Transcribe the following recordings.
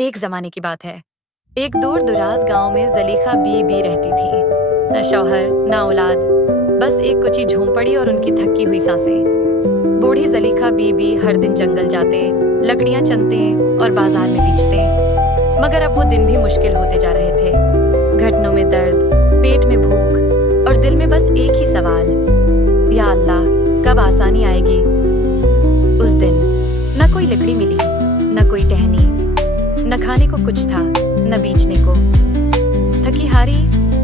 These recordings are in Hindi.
एक जमाने की बात है। एक दूर दुराज गांव में जलीखा बीबी रहती थी। न शौहर न औलाद, बस एक कुची झोंपड़ी और उनकी थकी हुई सांसें। बूढ़ी जलीखा बीबी हर दिन जंगल जाते, लकड़ियां चनते और बाजार में बेचते। मगर अब वो दिन भी मुश्किल होते जा रहे थे। घुटनों में दर्द, पेट में भूख और दिल में बस एक ही सवाल, या अल्लाह कब आसानी आएगी। उस दिन न कोई लकड़ी मिली, न कोई टहनी, न खाने को कुछ था, न बेचने को। थकी हारी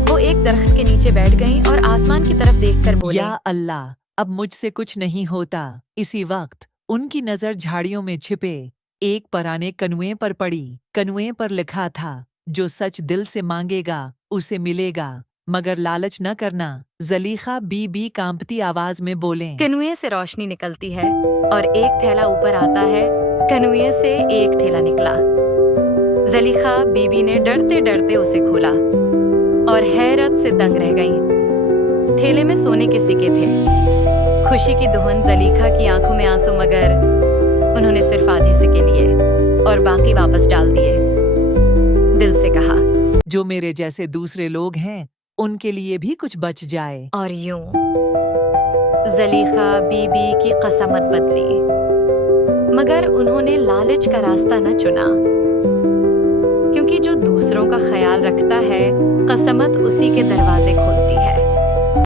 वो एक दरख्त के नीचे बैठ गईं और आसमान की तरफ देखकर बोले, या अल्लाह, अब मुझसे कुछ नहीं होता। इसी वक्त उनकी नजर झाड़ियों में छिपे एक पुराने कनुए पर पड़ी। कनुए पर लिखा था, जो सच दिल से मांगेगा उसे मिलेगा, मगर लालच न करना। जलीखा बीबी कांपती आवाज में बोले, कनुए से रोशनी निकलती है और एक थैला ऊपर आता है। कनुए से एक थैला निकला। जलीखा बीबी ने डरते डरते उसे खोला और हैरत से दंग रह गईं। थैले में सोने के सिक्के थे। खुशी की दुल्हन जलीखा की आंखों में आंसू, मगर उन्होंने सिर्फ आधे सिक्के लिए और बाकी वापस डाल दिए। दिल से कहा, जो मेरे जैसे दूसरे लोग हैं उनके लिए भी कुछ बच जाए। और यूं जलीखा बीबी की कसमत बदली। मगर उन्होंने लालच का रास्ता न चुना, क्योंकि जो दूसरों का ख्याल रखता है, कसमत उसी के दरवाजे खोलती है।